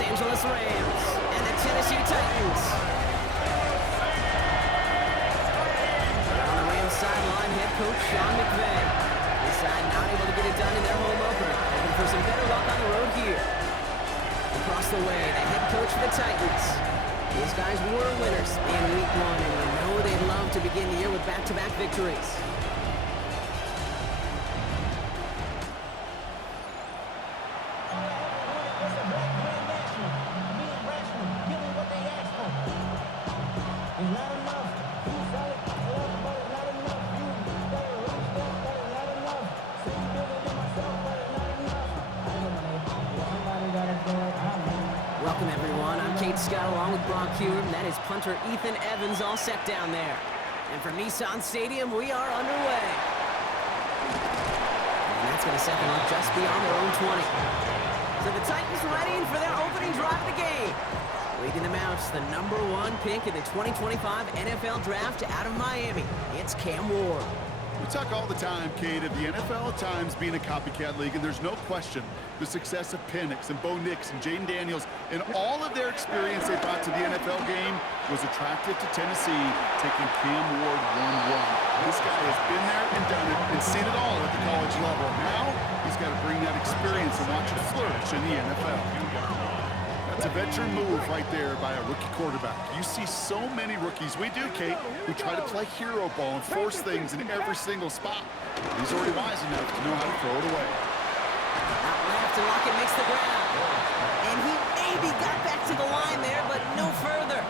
Los Angeles Rams and the Tennessee Titans. On the Rams sideline, head coach Sean McVay. This side not able to get it done in their home opener. Hoping for some better luck on the road here. Across the way, the head coach for the Titans. These guys were winners in week 1, and you know they'd love to begin the year with back-to-back victories. Welcome, everyone. I'm Kate Scott along with Brock Hewer, and that is punter Ethan Evans all set down there. And from Nissan Stadium, we are underway. And that's going to set them up just beyond their own 20. So the Titans ready for their opening drive of the game. Leading them out, the #1 pick in the 2025 NFL Draft out of Miami. It's Cam Ward. We talk all the time, Kate, of the NFL at times being a copycat league, and there's no question the success of Penix and Bo Nix and Jaden Daniels and all of their experience they brought to the NFL game was attractive to Tennessee, taking Cam Ward 1-1. This guy has been there and done it and seen it all at the college level. Now he's got to bring that experience and watch it flourish in the NFL. It's a veteran move right there by a rookie quarterback. You see so many rookies, we do, Kate, who try to play hero ball and force things in every single spot. He's already wise enough to know how to throw it away. Out left, and Lockett makes the ground. And he maybe got back to the line there, but no further.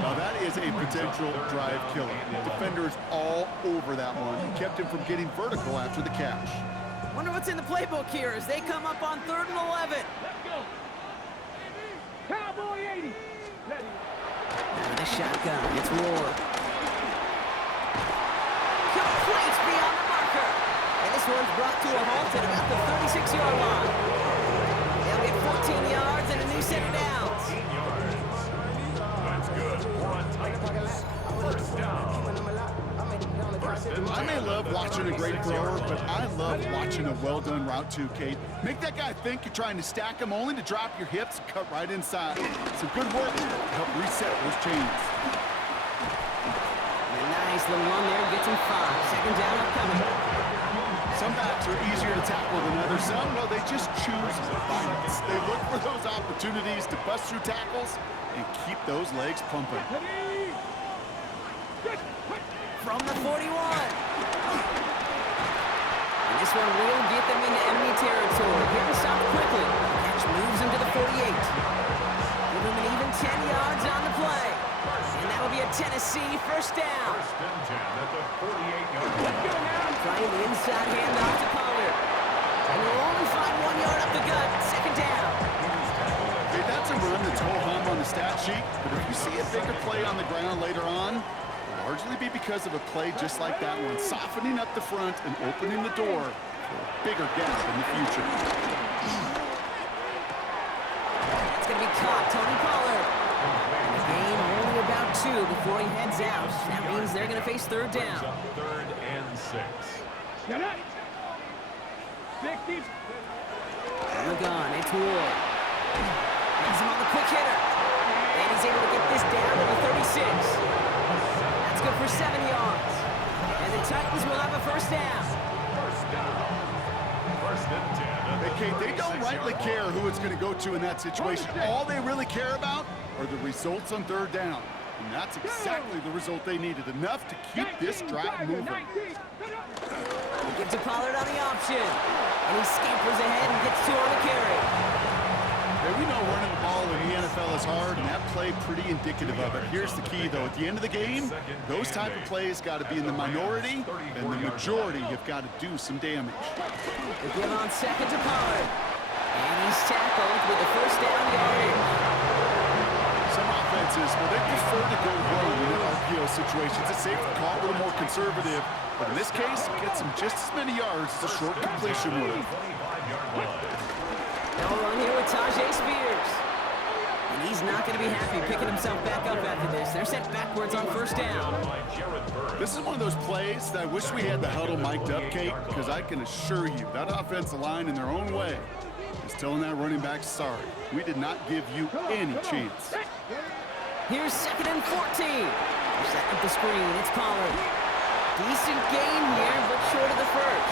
Now that is a potential drive killer. Defenders all over that one. Kept him from getting vertical after the catch. Wonder what's in the playbook here as they come up on 3rd and 11. Let's go. Cowboy 80. And the shotgun, it's Ward. Complete beyond the marker. And this one's brought to a halt at about the 36-yard line. They'll get 14 yards and a new set of downs. 14 yards. That's good. We're on Titans. First down. I may love watching a great thrower, but I love watching a well-done route too, Kate. Make that guy think you're trying to stack him only to drop your hips and cut right inside. Some good work to help reset those chains. And a nice little run there gets him 5. Second down upcoming. Some backs are easier to tackle than others. Some, no, they just choose violence. They look for those opportunities to bust through tackles and keep those legs pumping. From the 41. And this one will get them into enemy territory. Here to stop quickly. Catch moves into the 48. Give them an even 10 yards on the play. And that'll be a Tennessee first down. First and 10 at the 48-yard line. Trying the inside handoff to Pollard. And they'll only find 1 yard up the gut. Second down. Hey, that's a run that's ho-hum on the stat sheet, but if you see a bigger play on the ground later on, largely be because of a play just like that one, softening up the front and opening the door for a bigger gap in the future. It's going to be caught, Tony Pollard. And the game only about 2 before he heads out. That means they're going to face 3rd down. 3rd and 6. Get it. 60. On the gun, it's Ward. Has him on the quick hitter. And he's able to get this down to the 36. That's good for 7 yards. And the Titans will have a first down. First down. First and 10. Hey, Kate, they don't rightly care who it's going to go to in that situation. All they really care about are the results on 3rd down. And that's exactly the result they needed, enough to keep this drive moving. He gives to Pollard on the option. And he scampers ahead and gets 2 on the carry. Hey, we know running the ball in the NFL is hard, and that play pretty indicative of it. Here's the key, though. At the end of the game, those type of plays got to be in the minority, and the majority have got to do some damage. They give on second to Pollard. And he's tackled with the first down yardage. Some offenses, well, they prefer to go run in RPO situations. It's safe to call a little more conservative, but in this case, it gets them just as many yards as a short completion would. Now we're on here with Tajay Spears. And he's not going to be happy picking himself back up after this. They're sent backwards on first down. This is one of those plays that I wish we had the huddle mic'd up, Kate, because I can assure you that offensive line in their own way He's telling that running back, sorry, we did not give you any chance. Here's 2nd and 14. They're setting up the screen. It's Pollard. Decent gain here, but short of the first.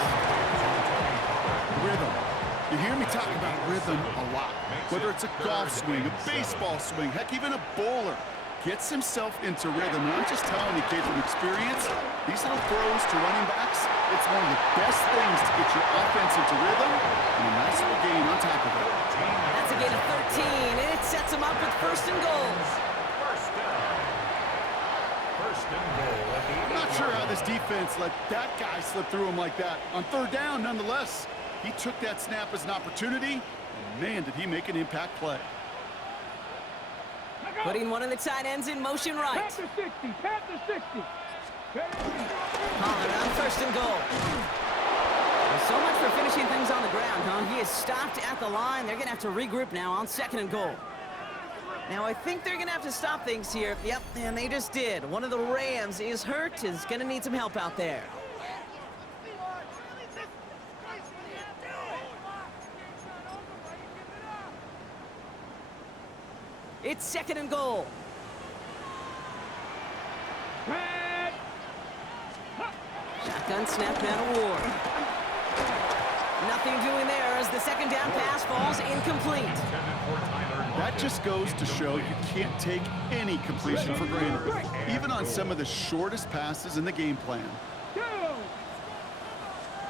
Rhythm. You hear me talk about rhythm a lot. Whether it's a golf swing, a baseball swing, heck, even a bowler. Gets himself into rhythm. And I'm just telling you, kid, from experience, these little throws to running backs, it's one of the best things to get your offense into rhythm and a nice little gain on top of it. That's a gain of 13, and it sets him up with 1st and goal. I'm not sure how this defense let that guy slip through him like that. On 3rd down, nonetheless, he took that snap as an opportunity, and man, did he make an impact play. Putting one of the tight ends in motion right. Panther 60, Panther 60. Pollard on 1st and goal. Well, so much for finishing things on the ground, huh? He is stopped at the line. They're going to have to regroup now on 2nd and goal. Now, I think they're going to have to stop things here. Yep, and they just did. One of the Rams is hurt, is going to need some help out there. It's 2nd and goal. Shotgun snap now to Ward. Nothing doing there as the 2nd down pass falls incomplete. That just goes to show you can't take any completion for granted, even on some of the shortest passes in the game plan.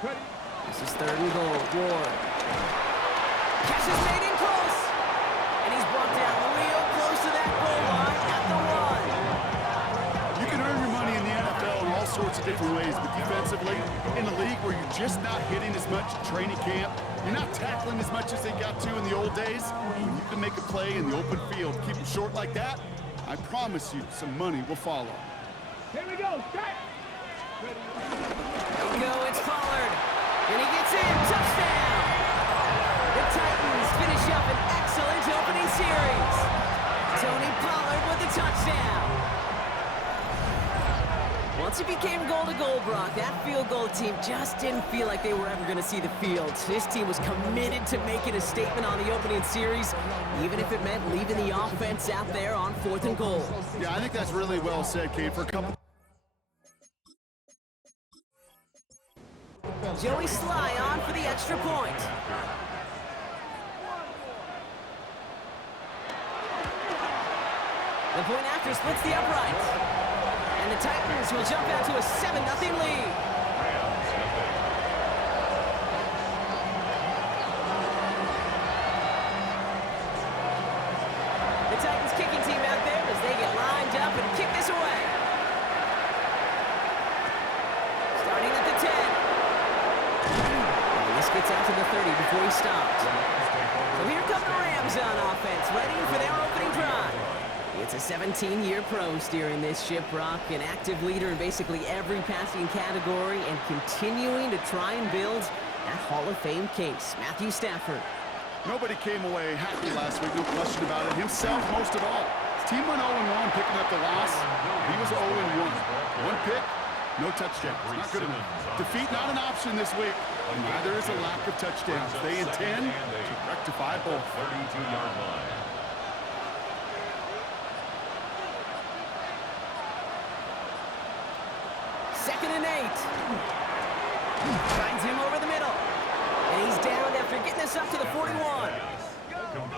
This is 3rd and goal. Ward. Catch is made in close. And he's brought down real close to that goal line at the run. You can earn your money in the NFL in all sorts of different ways, but defensively, in a league where you're just not hitting as much at training camp, you're not tackling as much as they got to in the old days, when you can make a play in the open field, keep them short like that, I promise you some money will follow. Here we go, strike. There we go, it's Pollard. And he gets in, touchdown! The Titans finish up an excellent opening series. Tony Pollard with the touchdown. Once it became goal-to-goal, Brock, that field goal team just didn't feel like they were ever going to see the field. This team was committed to making a statement on the opening series, even if it meant leaving the offense out there on 4th and goal. Yeah, I think that's really well said, Kate, for a couple. Joey Sly on for the extra point. The point after splits the upright. And the Titans will jump out to a 7-0 lead. The Titans kicking team out there as they get lined up and kick this away. Starting at the 10. And this gets out to the 30 before he stops. So here come the Rams on offense, ready for their opening drive. It's a 17-year pro steering this ship, Brock, an active leader in basically every passing category and continuing to try and build that Hall of Fame case. Matthew Stafford. Nobody came away happy last week, no question about it. Himself most of all. His team went 0-1 picking up the loss. He was 0-1. One pick, no touchdowns. Not good enough. Defeat not an option this week. And neither is a lack of touchdowns. They intend to rectify both. 32-yard line. Second and 8. Finds him over the middle. And he's down after getting us up to the 41.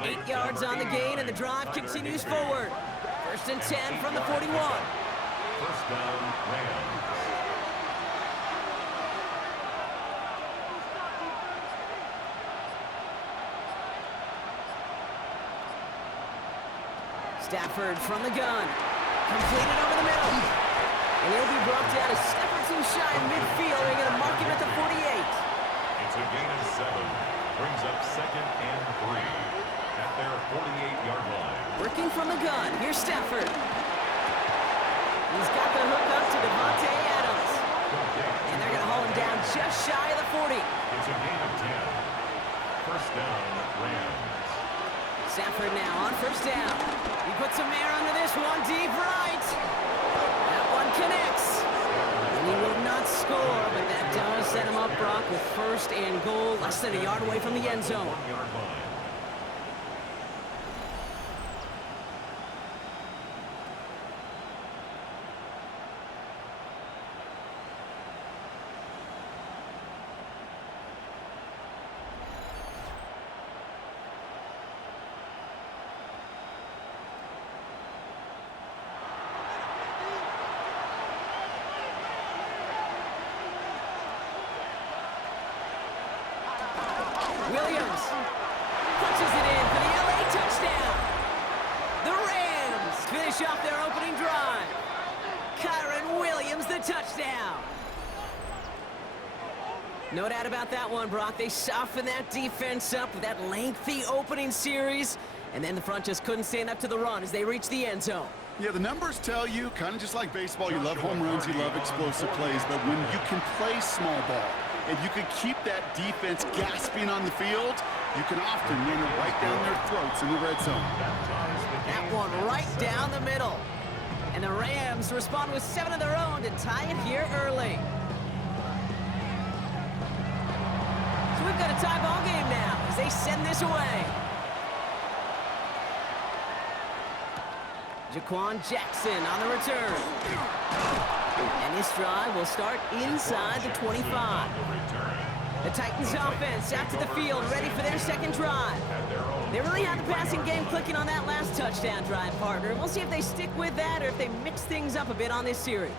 8 yards on the gain, and the drive continues forward. 1st and 10 from the 41. First down, Rams. Stafford from the gun. Completed over the middle. And he'll be brought down a step or two shy in midfield. They're going to mark him at the 48. It's a gain of 7. Brings up 2nd and 3 at their 48-yard line. Working from the gun. Here's Stafford. He's got the hook up to Devontae Adams. And they're going to haul him down just shy of the 40. It's a gain of 10. First down, Rams. Stafford now on 1st down. He puts some air under this one, deep right. That one connects. And he will not score, but that does set him up, Brock, with first and goal, less than a yard away from the end zone. 1-yard line. Williams punches it in for the LA touchdown. The Rams finish off their opening drive. Kyron Williams, the touchdown. No doubt about that one, Brock. They softened that defense up with that lengthy opening series, and then the front just couldn't stand up to the run as they reached the end zone. Yeah, the numbers tell you, kind of just like baseball, you love home runs, you love explosive plays, but when you can play small ball and you can keep that defense gasping on the field, you can often win it right down their throats in the red zone. That one right down the middle. And the Rams respond with 7 of their own to tie it here early. So we've got a tie ball game now as they send this away. Jaquan Jackson on the return. And this drive will start inside the 25. The Titans offense out to the field, ready for their second drive. They really had the passing game clicking on that last touchdown drive, partner. We'll see if they stick with that or if they mix things up a bit on this series.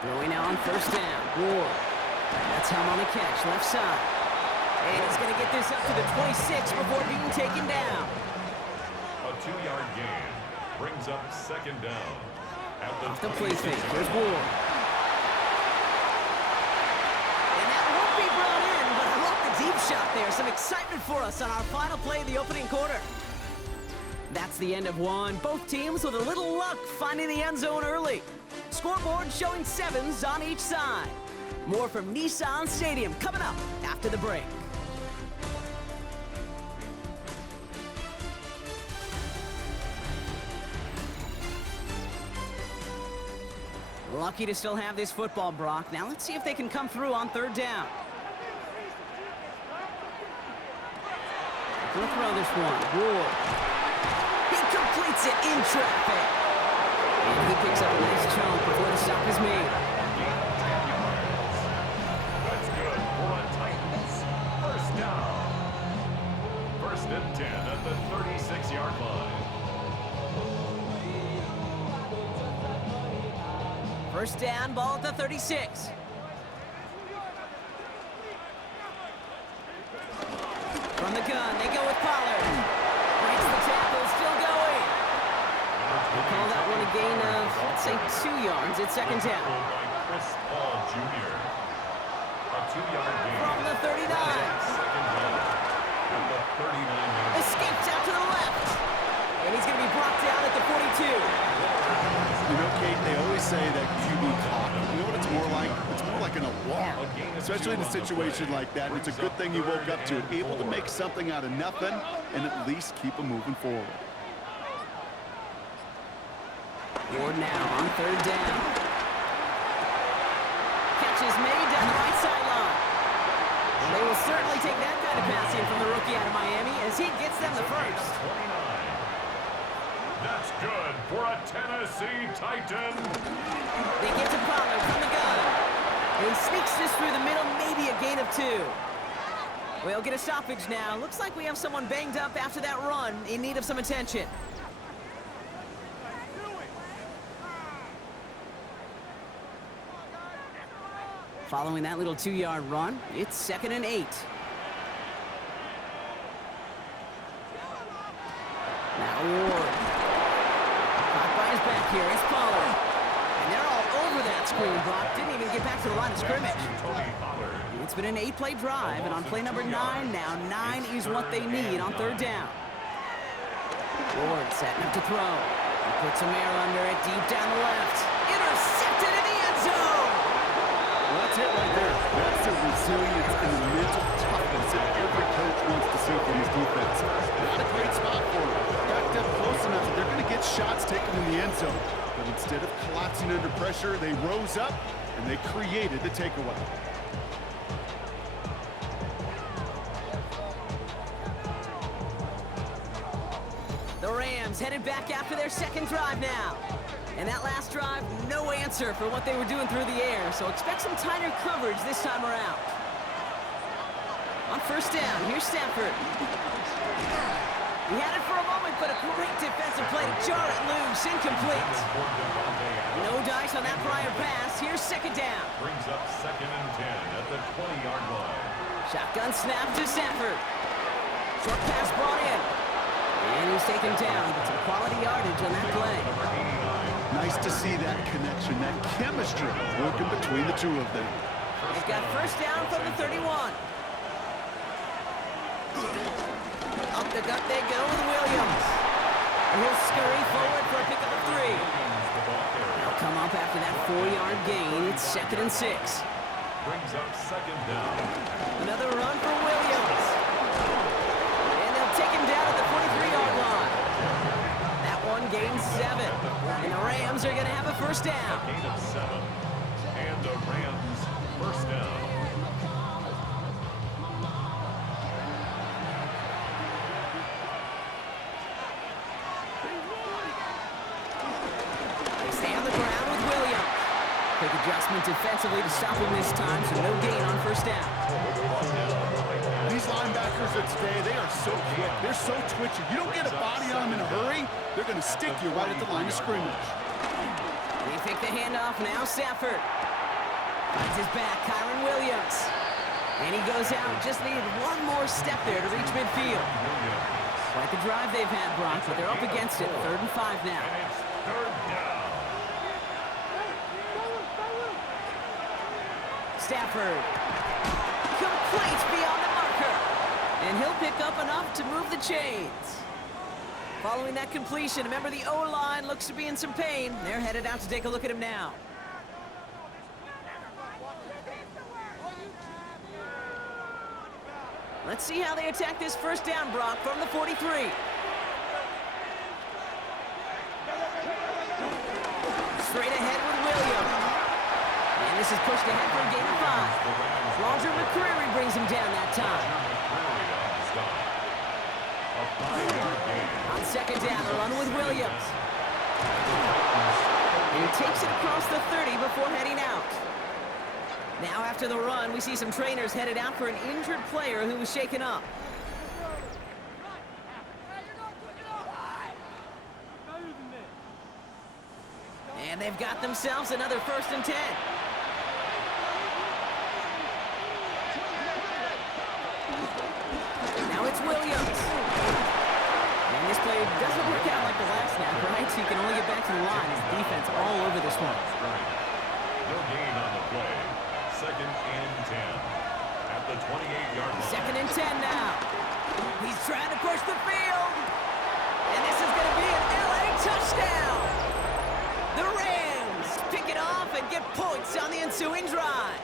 Throwing now on first down. Ward. That's him on the catch, left side. And he's going to get this up to the 26 before being taken down. A 2-yard gain brings up second down. At the play fake. Here's Ward. And that won't be brought in, but I love the deep shot there. Some excitement for us on our final play of the opening quarter. That's the end of one. Both teams with a little luck finding the end zone early. Scoreboard showing 7s on each side. More from Nissan Stadium coming up after the break. Lucky to still have this football, Brock. Now let's see if they can come through on third down. We'll throw this one. Ward. He completes it in traffic. And he picks up a nice chunk before the stop is made. That's good for a Titans first down. First and 10 at the 36-yard line. First down, ball at the 36. From the gun, they go with Pollard. Breaks the tackle, still going. They call that one a gain of, let's say, 2 yards at second down. Chris Paul Jr. A 2-yard gain. From the 39. Second down at the 39-yard. Escapes out to the left. And he's going to be brought down at the 42. You know, Kate, they always say that QB caught. You know what it's more like? It's more like an alarm, especially in a situation like that. And it's a good thing you woke up to it, able to make something out of nothing and at least keep them moving forward. Ward now on third down. Catch is made down the right sideline. Well, they will certainly take that kind of passing from the rookie out of Miami as he gets them the first. 29. That's good for a Tennessee Titan. They get to Pollard from the gun. And he sneaks this through the middle, maybe a gain of 2. We'll get a stoppage now. Looks like we have someone banged up after that run in need of some attention. Following that little 2-yard run, it's 2nd and 8. Now Ward. Caught by his back here. It's Pollard. And they're all over that screen, Brock. Didn't even get back to the line of scrimmage. It's been an 8-play drive, and on play number 9 now, 9 is what they need on third down. Ward setting up to throw. He puts some air under it, deep down the left. Intercepted in the end zone! Well, that's it right there. That's the resilience and the mental toughness that every coach wants to see from his defense. Not a great spot for him. Backed up close enough that they're going to get shots taken in the end zone. But instead of collapsing under pressure, they rose up and they created the takeaway. The Rams headed back after their second drive now. And that last drive, no answer for what they were doing through the air, so expect some tighter coverage this time around. On first down, here's Stafford. He had it for a moment, but a great defensive play to jar it loose, incomplete. No dice on that prior pass. Here's second down. Brings up 2nd and 10 at the 20-yard line. Shotgun snap to Stafford. Short pass brought in. And he's taken down, but some quality yardage on that play. Nice to see that connection, that chemistry working between the two of them. They've got first down from the 31. Up the gut they go with Williams. And he'll scurry forward for a pickup of 3. They'll come up after that 4-yard gain. It's 2nd and 6. Brings up 2nd down. Another run for Williams. And they'll take him down at the 43-yard line. That one gains 7. And the Rams are going to have a first down. A gain of 7. And the Rams first down. They stay on the ground with Williams. Quick adjustment defensively to stop him this time, so no gain on first down. These linebackers of today, they are so quick. They're so twitchy. You don't get a body on them in a hurry, they're going to stick you right at the line of scrimmage. They fake the handoff, now Stafford. Finds his back, Kyron Williams. And he goes out, just needed one more step there to reach midfield. Quite the drive they've had, Brock, but they're up against it. 3rd and 5 now. And it's 3rd down. Stafford. Complete beyond the marker. And he'll pick up enough to move the chains. Following that completion, remember the O-line looks to be in some pain. They're headed out to take a look at him now. Let's see how they attack this first down, Brock, from the 43. Straight ahead with Williams. And this is pushed ahead for a gain of 5. Roger McCreary brings him down that time. A 5-yard gain. On second down, a run with Williams. And he takes it across the 30 before heading out. Now after the run, we see some trainers headed out for an injured player who was shaken up. And they've got themselves another 1st and 10. Now it's Williams. And this play doesn't work out like the last snap, right? So you can only get back to the line. His defense all over this one. No gain on the play. 2nd and 10 at the 28-yard line. 2nd and 10 now. He's trying to push the field. And this is going to be an LA touchdown. The Rams pick it off and get points on the ensuing drive.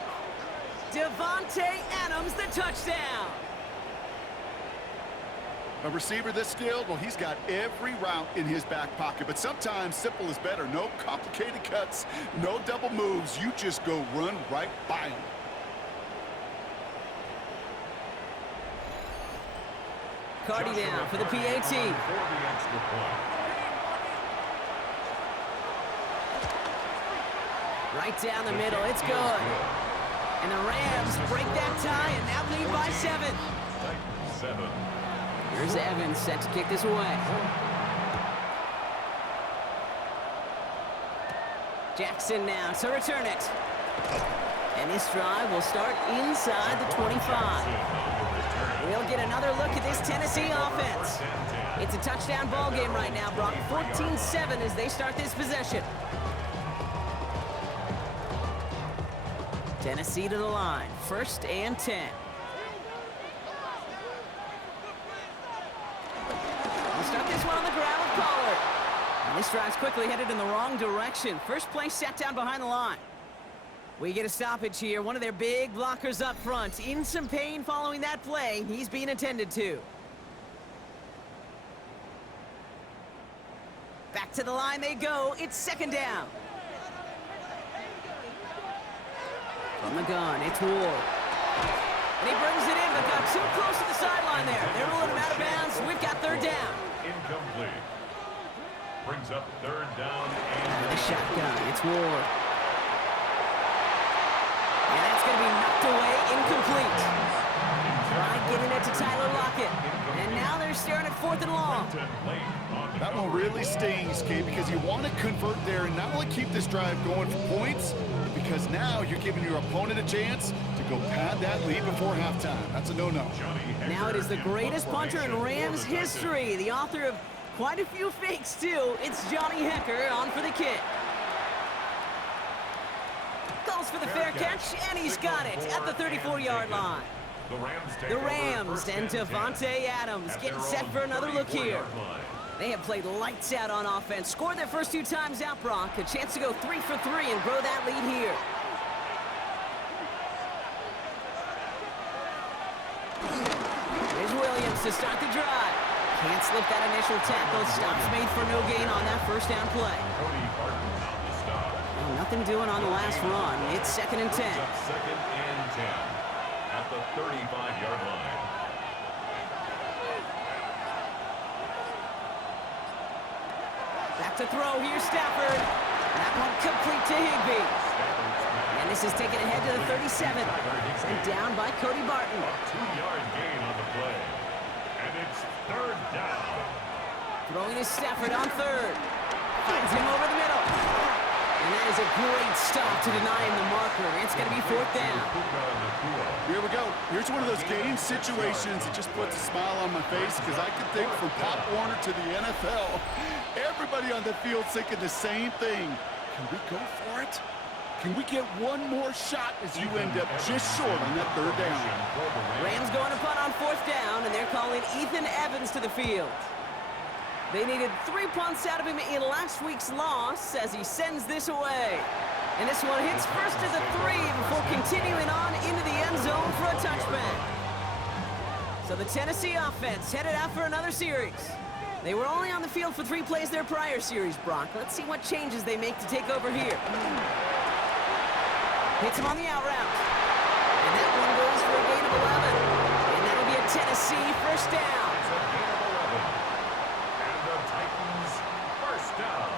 Devontae Adams, the touchdown. A receiver this skilled, well, he's got every route in his back pocket, but sometimes simple is better. No complicated cuts, no double moves. You just go run right by him. Cardi down for the PAT. For the extra point. Right down the middle, it's good. And the Rams break that tie and now lead by 7. 7. Here's Evans set to kick this away. Jackson now to return it. And this drive will start inside the 25. We'll get another look at this Tennessee offense. It's a touchdown ball game right now, Brock. 14-7 as they start this possession. Tennessee to the line. 1st and 10. We'll start this one on the ground with Pollard. And this drive's quickly headed in the wrong direction. First play set down behind the line. We get a stoppage here. One of their big blockers up front. In some pain following that play. He's being attended to. Back to the line they go. It's 2nd down. From the gun, it's Ward. And he brings it in, but got too close to the sideline there. They're ruling him out of bounds. We've got third down. Incomplete. Brings up third down With and a shotgun, it's Ward. And that's going to be knocked away, incomplete. Right, getting it to Tyler Lockett. And now they're staring at 4th and long. That one really stings, Kate, because you want to convert there and not only keep this drive going for points, because now you're giving your opponent a chance to go pad that lead before halftime. That's a no-no. Now it is the greatest punter in Rams history, the author of quite a few fakes, too. It's Johnny Hekker on for the kick. Calls for the fair catch, and he's got it at the 34-yard line. The Rams and Devontae Adams getting set for another look here. They have played lights out on offense, scored their first 2 times out, Brock. A chance to go 3 for 3 and grow that lead here. Here's Williams to start the drive. Can't slip that initial tackle. Stops made for no gain on that first down play. Well, nothing doing on the last run. It's 2nd and 10. Second and 10 at the 35-yard line. Back to throw, here's Stafford. That one complete to Higbee. And this is taken ahead to the 37. Sent down by Cody Barton. A 2-yard gain on the play. And it's third down. Throwing to Stafford on 3rd. Finds him over the middle. And that is a great stop to deny him the marker. It's going to be 4th down. Here we go. Here's one of those game situations that just puts a smile on my face because I can think from Pop Warner to the NFL, everybody on the field thinking the same thing. Can we go for it? Can we get one more shot as you end up just short on that 3rd down? Rams going to punt on 4th down, and they're calling Ethan Evans to the field. They needed 3 punts out of him in last week's loss as he sends this away. And this one hits first at the 3 before continuing on into the end zone for a touchback. So the Tennessee offense headed out for another series. They were only on the field for 3 plays their prior series, Brock. Let's see what changes they make to take over here. Hits him on the out route. And that one goes for a gain of 11. And that'll be a Tennessee first down. It's a gain of 11. And the Titans first down.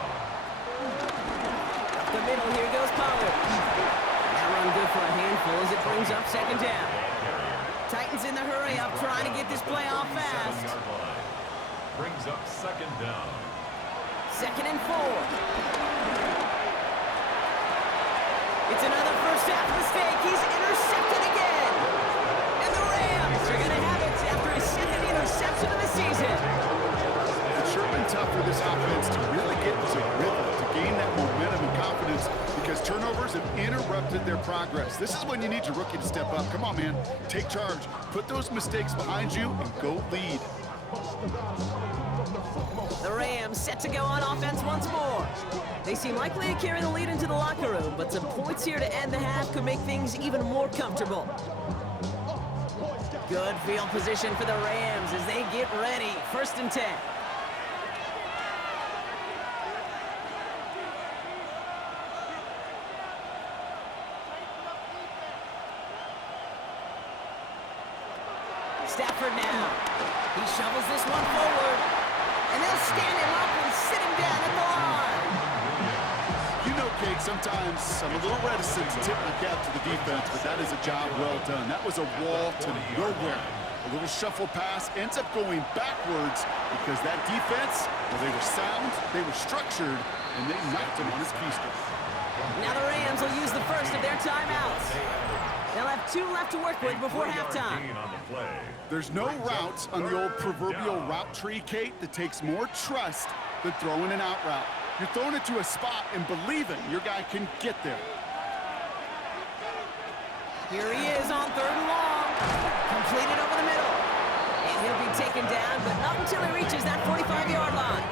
Up the middle, here goes Pollard. That run good for a handful as it brings up 2nd down. Titans in the hurry up, trying to get this play off fast. Brings up 2nd down. 2nd and 4. It's another first half mistake. He's intercepted again. And the Rams are going to have it after his 2nd interception of the season. It's sure been tough for this offense to really get into rhythm, to gain that momentum and confidence because turnovers have interrupted their progress. This is when you need your rookie to step up. Come on, man. Take charge. Put those mistakes behind you and go lead. The Rams set to go on offense once more. They seem likely to carry the lead into the locker room, but some points here to end the half could make things even more comfortable. Good field position for the Rams as they get ready. 1st and 10. Stafford now. He shovels this one forward. And they'll stand him up and sit him down at the line. You know, Kate, sometimes I'm a little reticent to tip my cap to the defense, but that is a job well done. That was a wall to nowhere. A little shuffle pass ends up going backwards because that defense, well, they were sound, they were structured, and they knocked him on his keister. Now the Rams will use the first of their timeouts. They'll have 2 left to work with before halftime. There's no route on the old proverbial route tree, Kate, that takes more trust than throwing an out route. You're throwing it to a spot and believing your guy can get there. Here he is on 3rd and long. Completed over the middle. And he'll be taken down, but not until he reaches that 45-yard line.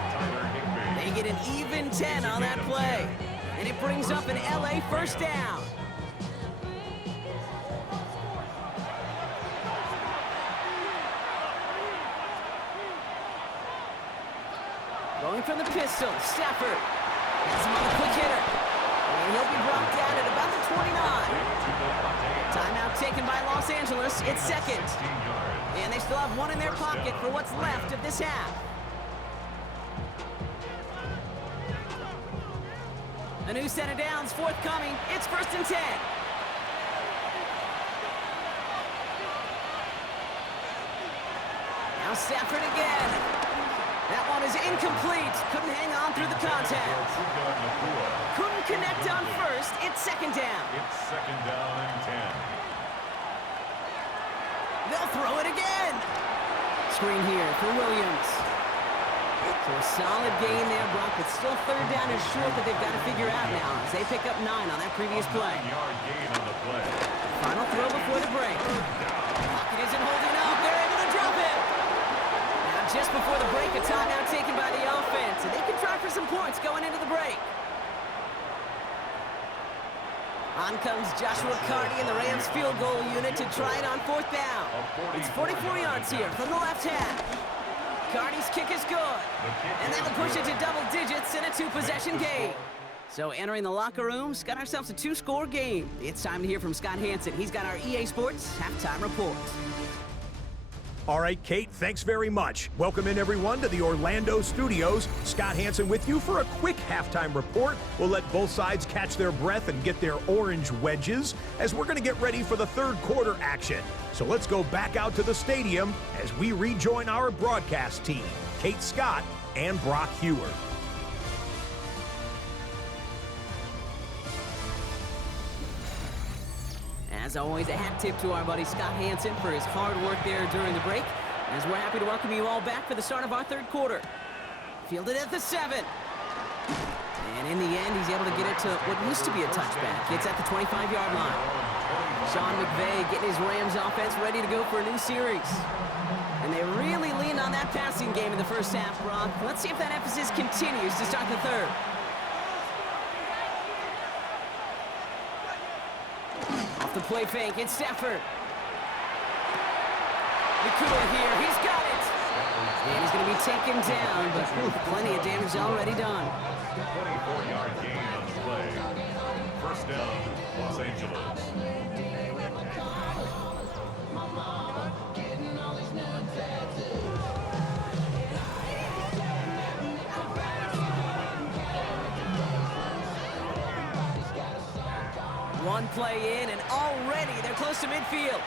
They get an even 10 on that play. And it brings up an LA first down. Going from the pistol, Stafford. Has him on the quick hitter. And he'll be brought down at about the 29. Los Angeles, it's second. And they still have one in their pocket for what's left of this half. A new set of downs forthcoming. It's 1st and 10. Now Stafford again. That one is incomplete. Couldn't hang on through the contact. Couldn't connect on first. It's 2nd down. It's 2nd down and 10. They'll throw it again. Screen here for Williams. So a solid gain there, Brock, but still 3rd down is short that they've got to figure out now as they pick up 9 on that previous play. 9-yard gain on the play. Final throw before the break. Pocket isn't holding up. They're able to drop it. Now just before the break, a timeout taken by the offense, and they can try for some points going into the break. On comes Joshua Carty and the Rams field goal unit to try it on 4th down. It's 44 yards here from the left half. Carty's kick is good. And that'll push it to double digits in a 2-possession game. So entering the locker rooms, got ourselves a 2-score game. It's time to hear from Scott Hansen. He's got our EA Sports halftime report. All right, Kate, thanks very much. Welcome in, everyone, to the Orlando studios. Scott Hansen with you for a quick halftime report. We'll let both sides catch their breath and get their orange wedges as we're going to get ready for the 3rd quarter action. So let's go back out to the stadium as we rejoin our broadcast team, Kate Scott and Brock Hewer. As always, a hat tip to our buddy Scott Hansen for his hard work there during the break, as we're happy to welcome you all back for the start of our 3rd quarter. Fielded at the 7. And in the end, he's able to get it to what used to be a touchback. It's at the 25-yard line. Sean McVay getting his Rams offense ready to go for a new series. And they really leaned on that passing game in the first half, Brock. Let's see if that emphasis continues to start the 3rd. Off the play fake, it's Stafford. Nakua here, he's got it. And he's going to be taken down, but plenty of damage already done. 24-yard gain on the play. 1st down, Los Angeles. One play in, and already they're close to midfield.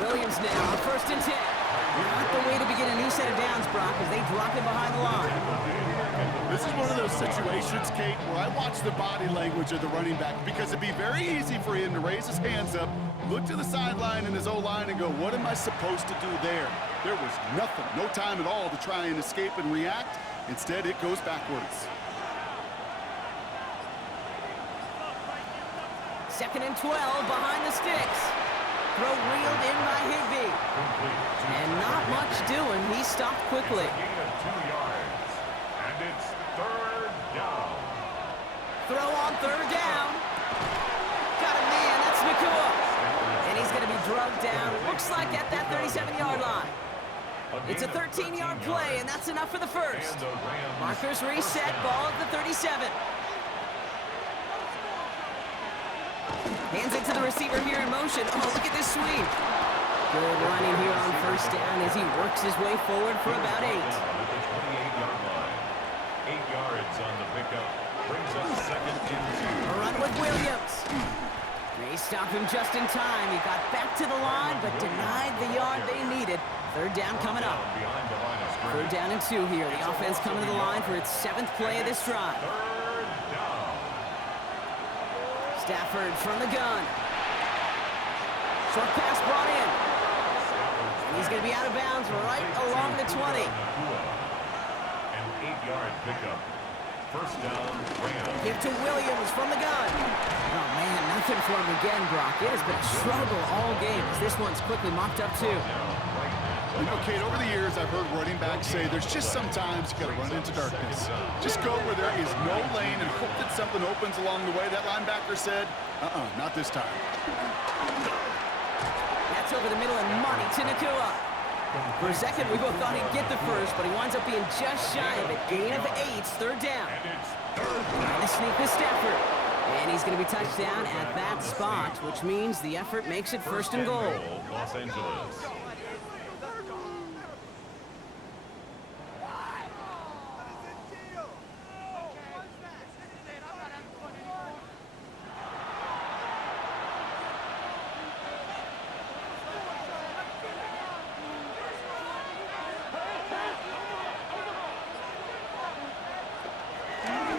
Williams now on 1st and 10. Not the way to begin a new set of downs, Brock, as they drop it behind the line. This is one of those situations, Kate, where I watch the body language of the running back because it'd be very easy for him to raise his hands up, look to the sideline in his O-line and go, what am I supposed to do there? There was nothing, no time at all to try and escape and react. Instead, it goes backwards. 2nd and 12 behind the sticks. Throw reeled in by Higbee. And not much doing. He stopped quickly. Gain of 2 yards. And it's 3rd down. Throw on 3rd down. Got a man. That's Nakua. And he's going to be drugged down. Looks like at that 37-yard line. It's a 13-yard play, and that's enough for the 1st. Markers reset. Ball at the 37. Hands it to the receiver here in motion. Oh, look at this sweep. Good running here on 1st down as he works his way forward for about 8. At the 28-yard line. 8 yards on the pickup. Brings up 2nd and 2. A run with Williams. They stopped him just in time. He got back to the line, but denied the yard they needed. 3rd down coming up. Behind the line of scrimmage. 3rd down and 2 here. The offense coming to the line for its 7th play of this drive. 3rd down. Stafford from the gun. Short pass brought in. And he's going to be out of bounds right along the 20. An 8-yard pickup. 1st down, Rams. Give to Williams from the gun. Oh, man, nothing for him again, Brock. It has been a struggle all game as this one's quickly mopped up, too. You know, Kate, over the years, I've heard running backs say there's just sometimes you got to run into darkness. Just go where there is no lane and hope that something opens along the way. That linebacker said, not this time. That's over the middle and money to Nakua. For a second, we both thought he'd get the first, but he winds up being just shy of it. Gain of 8, third down. Trying to sneak with Stafford. And he's going to be touched down at that spot, which means the effort makes it first and goal. Los Angeles.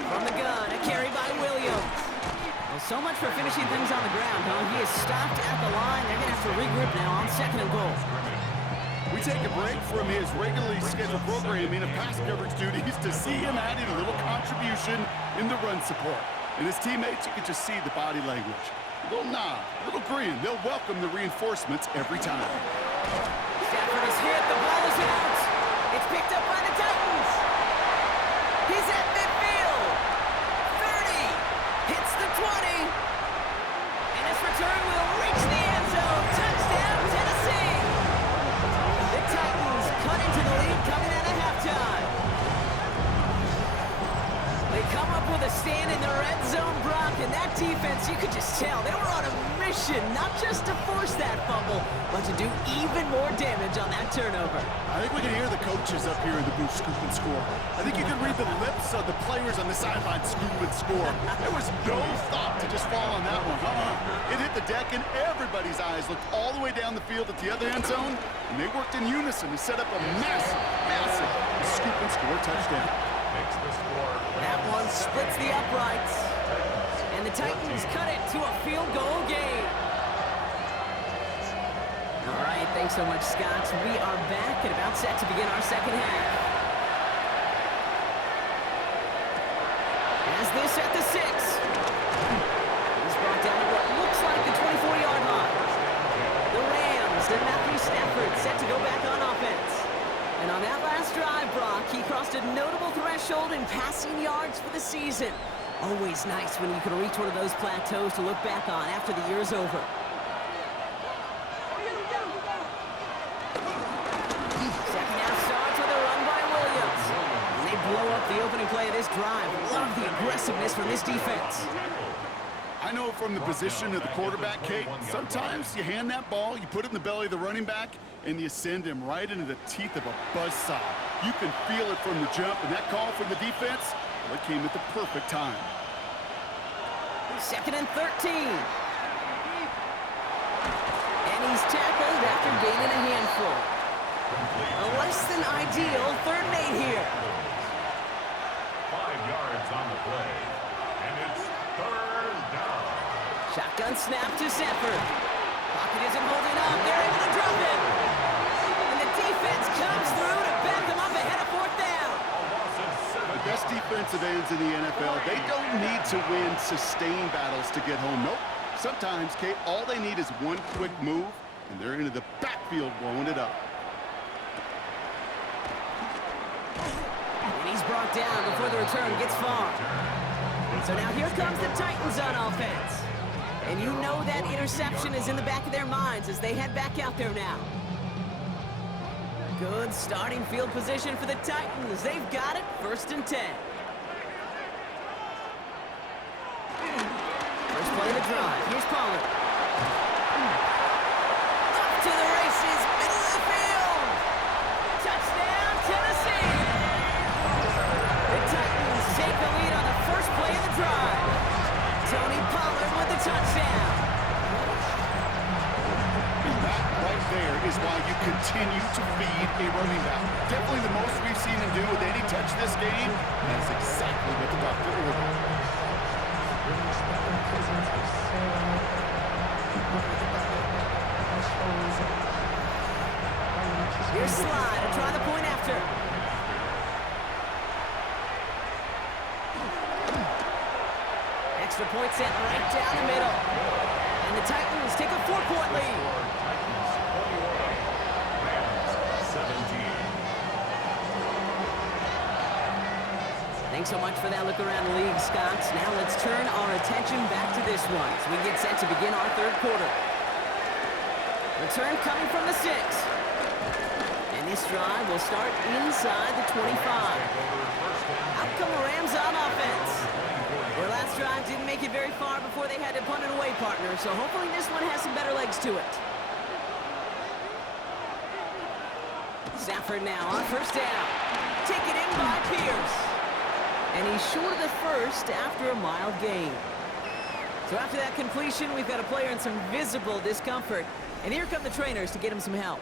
From the gun, a carry by Williams. Well, so much for finishing things on the ground, huh? He is stopped at the line. They're going to have to regroup now on second and goal. We take a break from his regularly scheduled programming of pass coverage duties to see him adding a little contribution in the run support. And his teammates, you can just see the body language. A little nod, a little grin. They'll welcome the reinforcements every time. Stafford is hit. The ball is out. It's picked up by the Titans. He's at midfield. 30. Hits the 20. And his return will reach the end zone. Touchdown, Tennessee. The Titans cut into the lead coming out of halftime. They come up with a stand in the red zone, Brock, and that defense, you could just tell, they were on a mission, not just to force that fumble, but to do even more damage on that turnover. I think we can hear the coaches up here in the booth scoop and score. I think you can read the lips of the players on the sideline scoop and score. There was no thought to just fall on that one. It hit the deck, and everybody's eyes looked all the way down the field at the other end zone, and they worked in unison to set up a massive scoop and score touchdown. Makes the score. That one splits the uprights. And the Titans cut it to a field goal game. All right, thanks so much, Scott. We are back and about set to begin our second half. As this at the 6. He's brought down at what looks like the 24-yard line. The Rams and Matthew Stafford set to go back on offense. And on that last drive, Brock, he crossed a notable threshold in passing yards for the season. Always nice when you can reach one of those plateaus to look back on after the year's over. Second half starts with a run by Williams. And they blow up the opening play of this drive. Love the aggressiveness from this defense. I know from the position of the quarterback, Kate, sometimes you hand that ball, you put it in the belly of the running back, and you send him right into the teeth of a buzzsaw. You can feel it from the jump, and that call from the defense, well, it came at the perfect time. Second and 13. And he's tackled after gaining a handful. A less than ideal third and 8 here. 5 yards on the play. And it's third down. Shotgun snap to Stafford. Pocket isn't holding up. They're able to drop it. And the defense comes through to back them up ahead of fourth down. The best defensive ends in the NFL, they don't need to win sustained battles to get home. Nope. Sometimes, Kate, all they need is one quick move, and they're into the backfield blowing it up. And he's brought down before the return gets far. So now here comes the Titans on offense. And you know that interception is in the back of their minds as they head back out there now. Good starting field position for the Titans. They've got it, first and 10. First play of the drive. Here's Pollard. Up to the races, middle of the field. Touchdown, Tennessee. The Titans take the lead on the first play of the drive. Tony Pollard with the touchdown. And that right there is why you continue to feed a running back. Definitely the most we've seen him do with any touch this game. That's exactly what the doctor ordered. Here's Slide to try the point after. Extra point set right down the middle. And the Titans take a 4-point lead. Thanks so much for that look around the league, Scott. Now let's turn our attention back to this one as we get set to begin our third quarter. Return coming from the 6. And this drive will start inside the 25. Out come the Rams on offense. Their last drive didn't make it very far before they had to punt it away, partner, so hopefully this one has some better legs to it. Stafford now on first down. Taken in by Pierce. And he's short of the first after a mild gain. So after that completion, we've got a player in some visible discomfort. And here come the trainers to get him some help.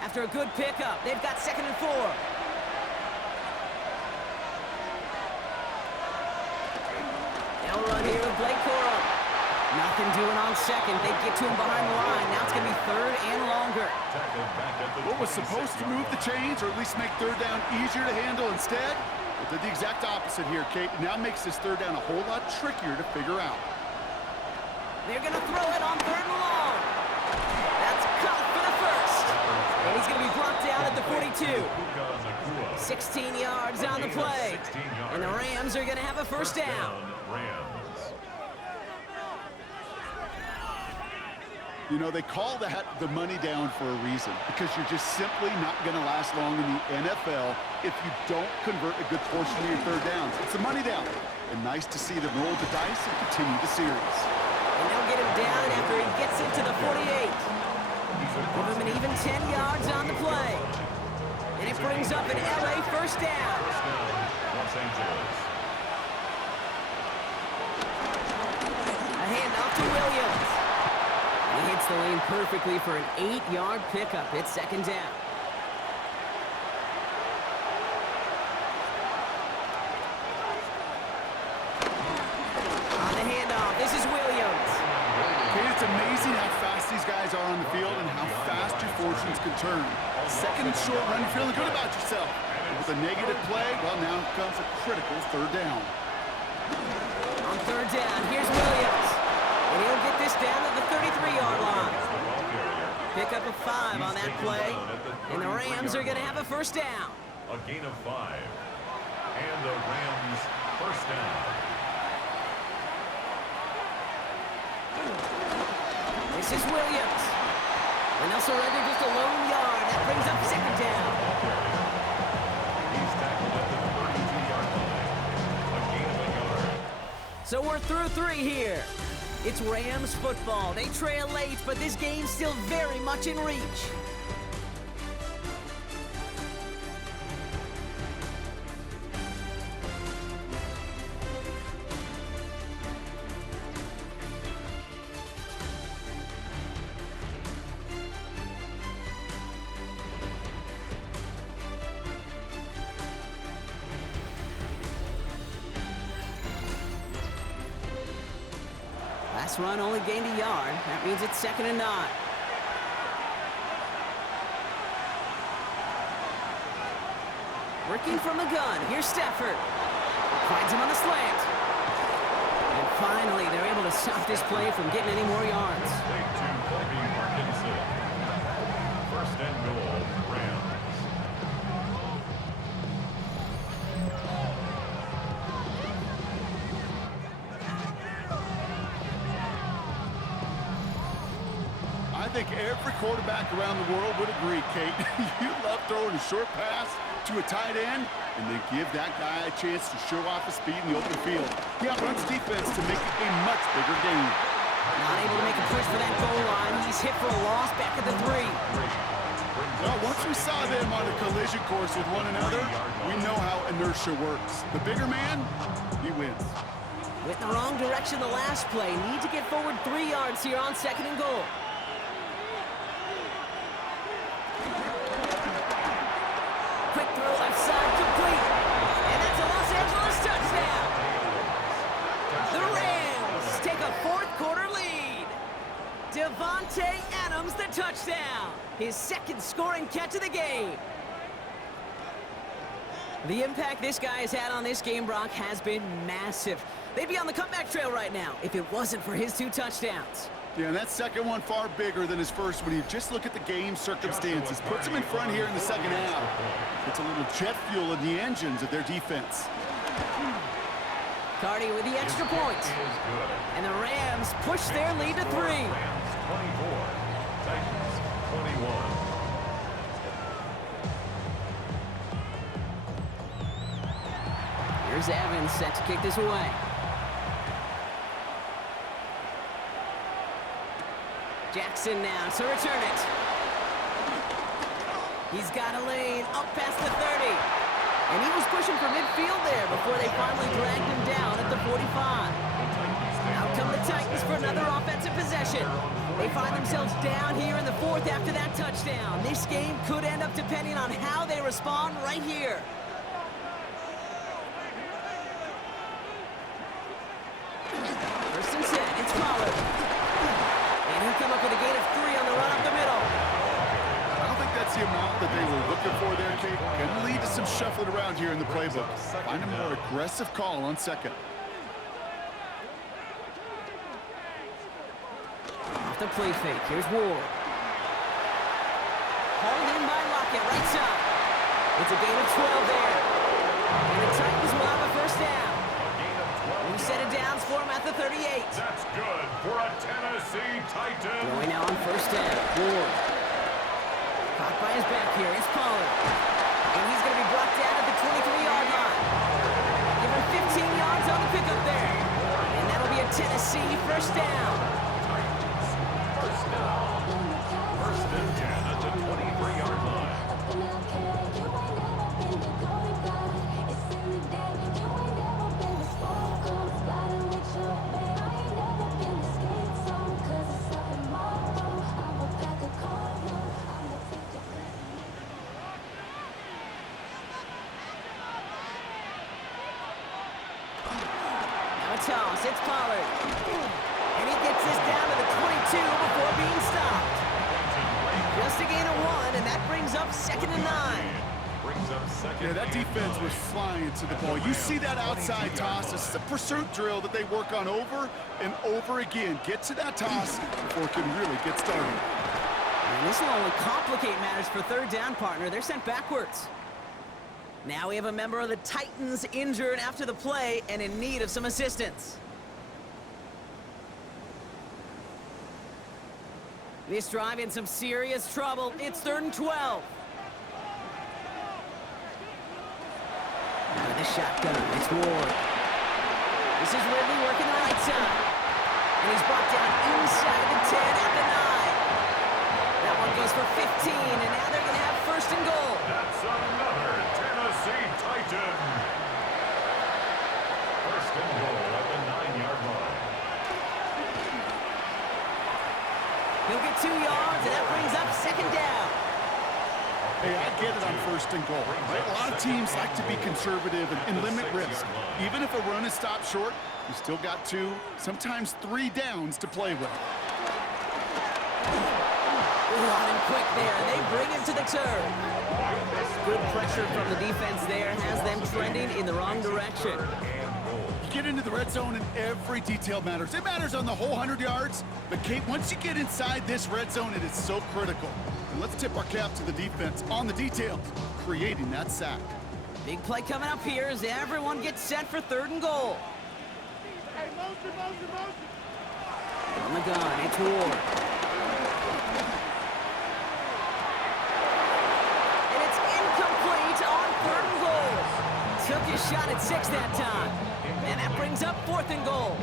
After a good pickup, they've got 2nd and 4. Now run here with Blake Corum. Nothing doing on second. They get to him behind the line. Now it's going to be 3rd and longer. What was supposed to move the chains or at least make 3rd down easier to handle instead? It did the exact opposite here, Kate. Now makes this 3rd down a whole lot trickier to figure out. They're going to throw it on 3rd and long. That's caught for the first. And he's going to be blocked out at the 42. 16 yards on the play. And the Rams are going to have a first down. You know, they call that the money down for a reason, because you're just simply not going to last long in the NFL if you don't convert a good portion of your 3rd downs. It's a money down. And nice to see them roll the dice and continue the series. And they'll get him down after he gets into the 48. Give him an even 10 yards on the play. And it brings up an LA first down. Los Angeles. A handoff to Williams. He hits the lane perfectly for an 8-yard pickup. It's 2nd down. On the handoff, this is Williams. Okay, it's amazing how fast these guys are on the field and how fast your fortunes can turn. 2nd and short run, you're feeling good about yourself. With a negative play, well, now comes a critical 3rd down. On 3rd down, here's Williams. And he'll get this down at the 33-yard line. Pick up a 5 on that play. And the Rams are going to have a first down. A gain of 5. And the Rams first down. This is Williams. And they'll surrender just a lone yard. That brings up 2nd down. He's tackled at the 32-yard line. A gain of a yard. So we're through 3 here. It's Rams football. They trail late, but this game's still very much in reach. Last run only gained a yard. That means it's 2nd and 9. Working from the gun. Here's Stafford. Finds him on the slant. And finally, they're able to stop this play from getting any more yards. Late to Colby Parkinson. 1st and goal, Rams. I think every quarterback around the world would agree, Kate. You love throwing a short pass to a tight end and then give that guy a chance to show off his speed in the open field. He outruns defense to make it a much bigger game. Not able to make a push for that goal line. He's hit for a loss back at the 3. Well, once we saw them on a collision course with one another, we know how inertia works. The bigger man, he wins. Went in the wrong direction the last play. Need to get forward 3 yards here on 2nd and goal. Quick throw left side, complete. And that's a Los Angeles touchdown. The Rams take a 4th quarter lead. Devontae Adams, the touchdown. His 2nd scoring catch of the game. The impact this guy has had on this game, Brock, has been massive. They'd be on the comeback trail right now if it wasn't for his 2 touchdowns. Yeah, and that second one far bigger than his first when you just look at the game circumstances. Puts him in front here in the 2nd half. It's a little jet fuel in the engines of their defense. Cardi with the extra point. And the Rams push their lead to 3. Rams 24, Titans 21. Here's Evans set to kick this away. Jackson now to return it. He's got a lane up past the 30. And he was pushing for midfield there before they finally dragged him down at the 45. Out come the Titans for another offensive possession. They find themselves down here in the 4th after that touchdown. This game could end up depending on how they respond right here. First and 10, it's Pollard. And he'll come up with a gain of 3 on the run up the middle. I don't think that's the amount that they were looking for there, Kate. Can lead to some shuffling around here in the playbook. Find a more aggressive call on second. Off the play fake, here's Ward. Hauled in by Lockett, right side. It's a gain of 12 there. And the Titans will have a first down. We set it down for him at the 38. That's good for a Tennessee Titan. Going now on first down. Ward. Caught by his back here. It's Pollard. And he's going to be brought down at the 23-yard line. Give him 15 yards on the pickup there. And that'll be a Tennessee first down. Titans, first down. First and 10 at the 23-yard line. Toss, it's Pollard. And he gets this down to the 22 before being stopped. Just a gain of 1, and that brings up 2nd and 9. Yeah, that defense was flying to the ball. You see that outside toss. This is a pursuit drill that they work on over and over again. Get to that toss before it can really get started. And this will only complicate matters for 3rd down, partner. They're sent backwards. Now we have a member of the Titans injured after the play and in need of some assistance. This drive in some serious trouble. It's 3rd and 12. Out of the shotgun, it's Ward. This is Ridley working the right side. And he's brought down inside the 10 at the 9. That one goes for 15, and now they're going to have 1st and goal. That's another Tennessee Titan. First and goal at the 9-yard line. He'll get 2 yards, and that brings up 2nd down. Hey, I get it on 1st and goal, right? A lot of teams like to be conservative and limit risk. Even if a run is stopped short, you still got 2, sometimes 3 downs to play with. Running quick there. They bring him to the turf. Good pressure from the defense there has them trending in the wrong direction. You get into the red zone and every detail matters. It matters on the whole 100 yards. But, Kate, once you get inside this red zone, it is so critical. And let's tip our cap to the defense on the details, creating that sack. Big play coming up here as everyone gets set for 3rd and goal. Hey, motion. On the gun, it's Ward. And it's incomplete on 3rd and goal. Took his shot at 6 that time. And that brings up 4th and goal.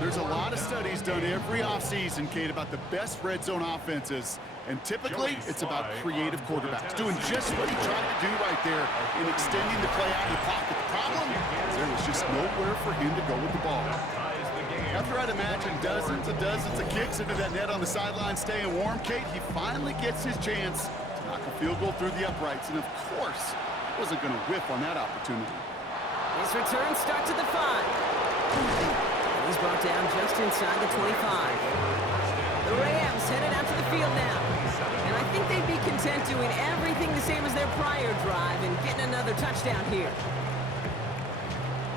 There's a lot of studies done every offseason, Kate, about the best red zone offenses. And typically, it's about creative quarterbacks, doing just what he tried to do right there in extending the play out of the pocket. The problem is there was just nowhere for him to go with the ball. After I'd imagine dozens of kicks into that net on the sideline staying warm, Kate, he finally gets his chance to knock a field goal through the uprights. And, of course, wasn't going to whiff on that opportunity. His return starts at the 5. He's brought down just inside the 25. The Rams headed out to the field now. And I think they'd be content doing everything the same as their prior drive and getting another touchdown here.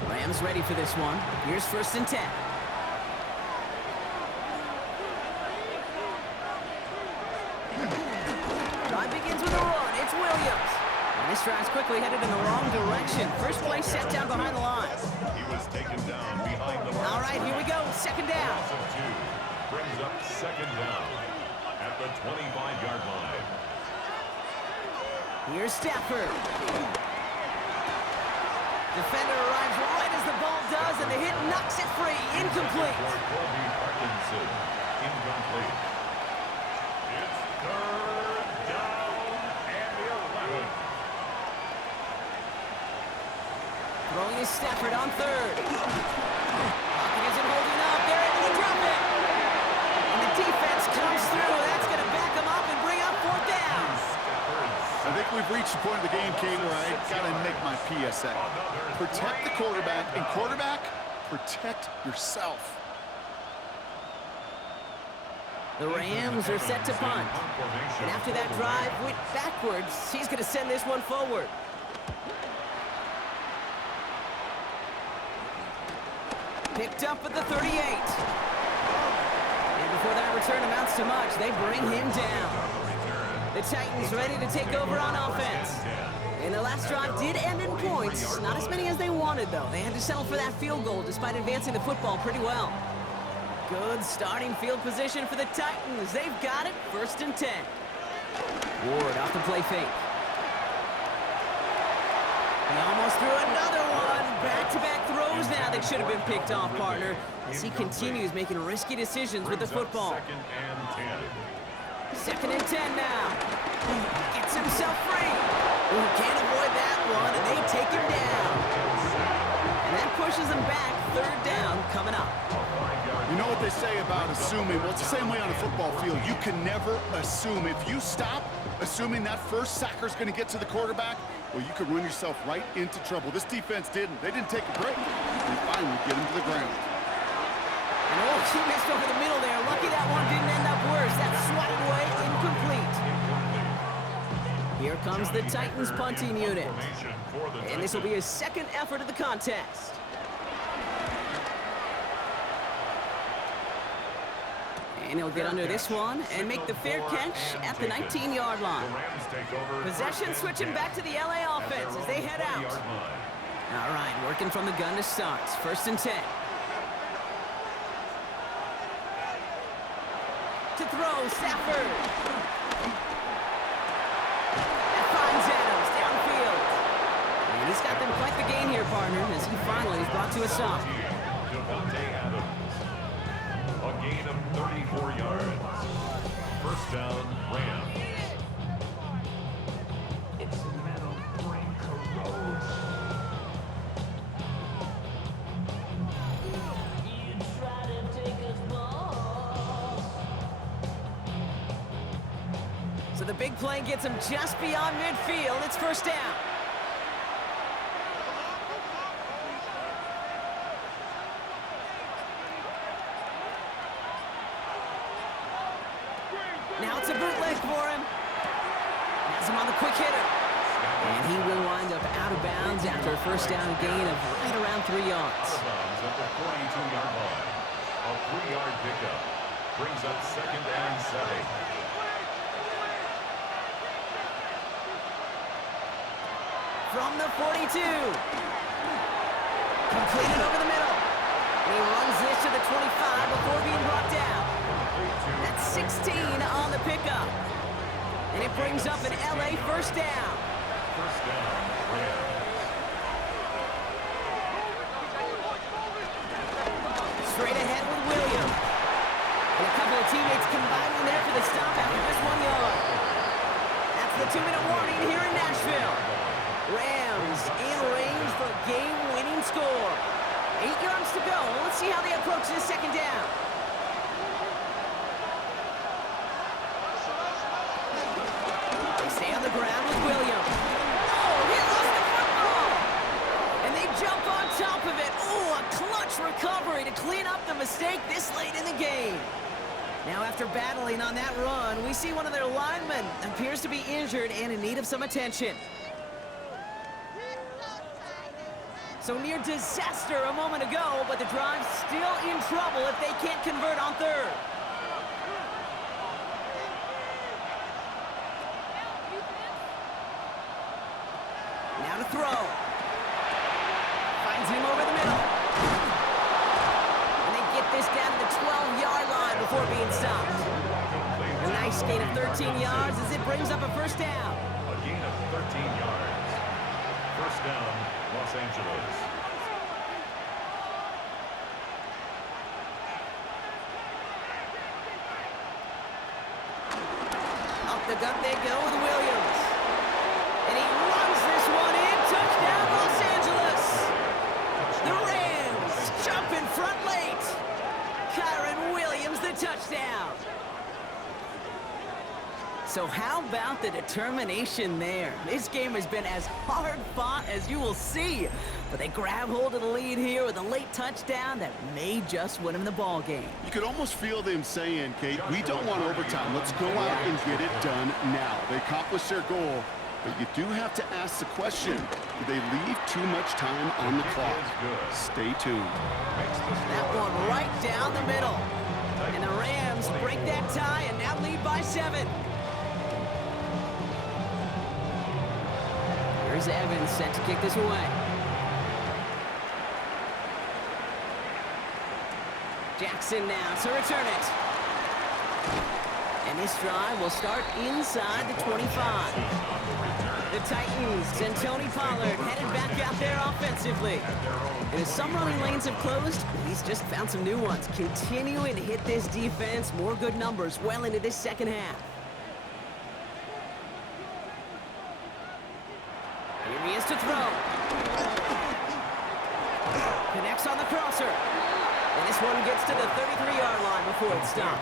Rams ready for this one. Here's 1st and 10. Drive begins with a run. It's Williams. And this drive's quickly headed in the wrong direction. First play set down behind the line. was taken down behind the All right, here we go. Second down. Loss of 2 brings up second down at the 25-yard line. Here's Stafford. Defender arrives right as the ball does, and the hit knocks it free. Incomplete. For Colby Parkinson, incomplete. It's third down and 11. Throwing is Stafford on third. Pocket isn't holding up. They're able to drop it. And the defense comes through. That's going to back them up and bring up fourth down. I think we've reached the point of the game, Kate, where I got to make my PSA. Protect the quarterback, and quarterback, protect yourself. The Rams are set to punt. And after that drive went backwards, he's going to send this one forward. Picked up at the 38. And before that return amounts to much, they bring him down. The Titans ready to take over on offense. And the last drive did end in points. Not as many as they wanted, though. They had to settle for that field goal despite advancing the football pretty well. Good starting field position for the Titans. They've got it. First and 10. Ward off the play fake. He almost threw another one. Back-to-back throws now that should have been picked off, partner, as he continues making risky decisions with the football. Second and 10 now. Gets himself free. Ooh, can't avoid that one, and they take him down. And that pushes him back. Third down coming up. You know what they say about assuming? Well, it's the same way on a football field. You can never assume. If you stop assuming that first sacker's going to get to the quarterback, well, you could run yourself right into trouble. This defense didn't. They didn't take a break. They finally get him to the ground. And oh, he missed over the middle there. Lucky that one didn't end up worse. That swatted away, incomplete. Here comes the Titans punting unit. And this will be his second effort of the contest. And he'll get under this one and make the fair catch at the 19-yard line. Possession switching back to the LA offense as they head out. All right, working from the gun to start. First and 10. To throw, Stafford. That finds Adams downfield. And he's got them quite the gain here, partner, as he finally is brought to a stop. A gain of 34 yards. First down, Rams. It's metal brain corrodes. You try to take us balls. So the big play gets him just beyond midfield. It's first down. Now it's a bootleg for him. Has him on the quick hitter. And he will wind up out of bounds after a first down gain of right around 3 yards. Out of bounds at the 42-yard line. A 3-yard pickup brings up second and 7. From the 42. Completed over the middle. And he runs this to the 25 before being brought down. That's 16 on the pickup. And it brings up an LA first down. First down, Rams. Straight ahead with Williams. And a couple of teammates combining there for the stop after just 1 yard. That's the 2-minute warning here in Nashville. Rams in range for a game-winning score. 8 yards to go. Let's see how they approach this second down. They stay on the ground with Williams. Oh, he lost the football! And they jump on top of it. Oh, a clutch recovery to clean up the mistake this late in the game. Now, after battling on that run, we see one of their linemen appears to be injured and in need of some attention. So near disaster a moment ago, but the drive's still in trouble if they can't convert on third. Now to throw. Finds him over the middle. before being stopped. A nice gain of 13 yards as it brings up a first down. A gain of 13 yards. First down, Los Angeles. Up the gut they go with Williams. And he runs this one in. Touchdown, Los Angeles. The Rams jump in front late. Kyron Williams, the touchdown. So how about the determination there? This game has been as hard fought as you will see. But they grab hold of the lead here with a late touchdown that may just win them the ball game. You could almost feel them saying, Kate, we don't want overtime. Let's go out and get it done now. They accomplished their goal, but you do have to ask the question, do they leave too much time on the clock? Stay tuned. That one right down the middle. And the Rams break that tie and now lead by 7. Here's Evans set to kick this away. Jackson now to return it. And this drive will start inside the 25. The Titans and Tony Pollard headed back out there offensively. And as some running lanes have closed, he's just found some new ones. Continuing to hit this defense, more good numbers well into this second half. Here he is to throw. Connects on the crosser. And this one gets to the 33-yard line before it's stopped.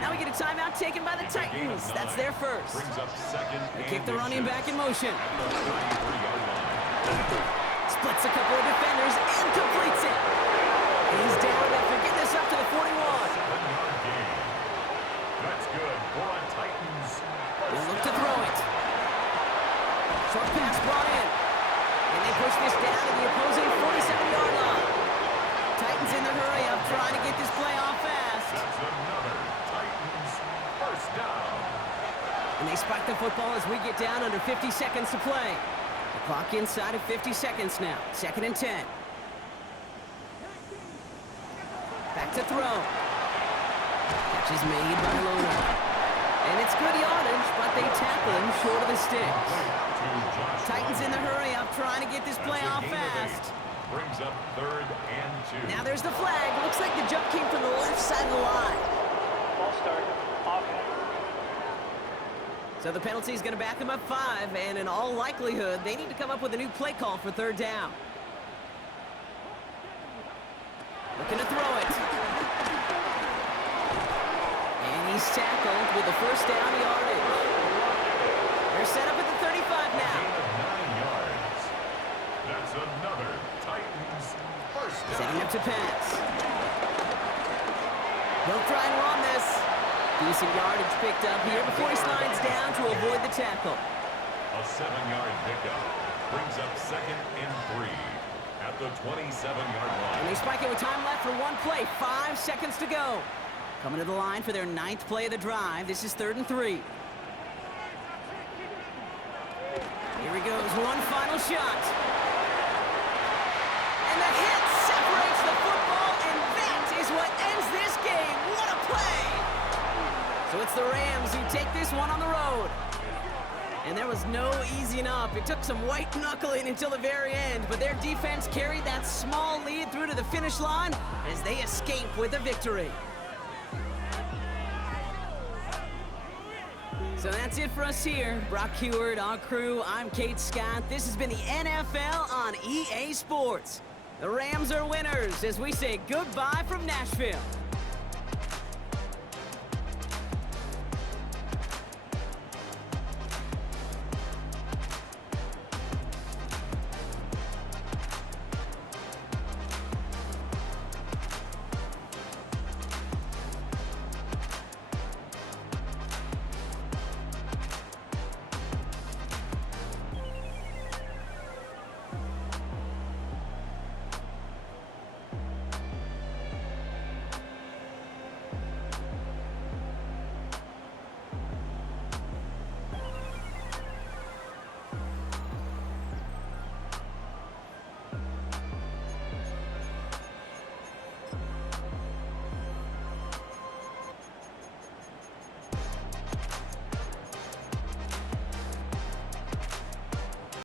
Now we get a timeout taken by the Titans. That's their first. They kick the running back in motion. Splits a couple of defenders and completes it. And he's down after getting this up to the 41. That's good for the Titans. They'll look to throw it. Short pass brought in. And they push this down to the opposing 47-yard line. Titans in the hurry up, trying to get this play off fast. That's another Titans first down. And they spike the football as we get down under 50 seconds to play. The clock inside of 50 seconds now. 2nd and 10. Back to throw. Catch is made by Loder. And it's good yardage, but they tackle him short of the sticks. Titans in the hurry up, trying to get this play off fast. Brings up 3rd and 2. Now there's the flag. Looks like the jump came from the left side of the line. Ball start. Offense. So the penalty is going to back them up 5, and in all likelihood, they need to come up with a new play call for 3rd down. Looking to throw it. And he's tackled with the first down yardage. They're set up at the 35 now. Gain of 9 yards. That's another Titans first down. Setting up to pass. He'll try and run this. Decent yardage picked up here before he slides down to avoid the tackle. A 7-yard pickup brings up 2nd and 3 at the 27-yard line. And they spike it with time left for one play. 5 seconds to go. Coming to the line for their 9th play of the drive. This is 3rd and 3. Here he goes, one final shot. And the hit separates the football, and that is what ends this game. What a play! So it's the Rams who take this one on the road. And there was no easing up. It took some white knuckling until the very end, but their defense carried that small lead through to the finish line as they escape with a victory. So that's it for us here. Brock Heward, our crew, I'm Kate Scott. This has been the NFL on EA Sports. The Rams are winners as we say goodbye from Nashville.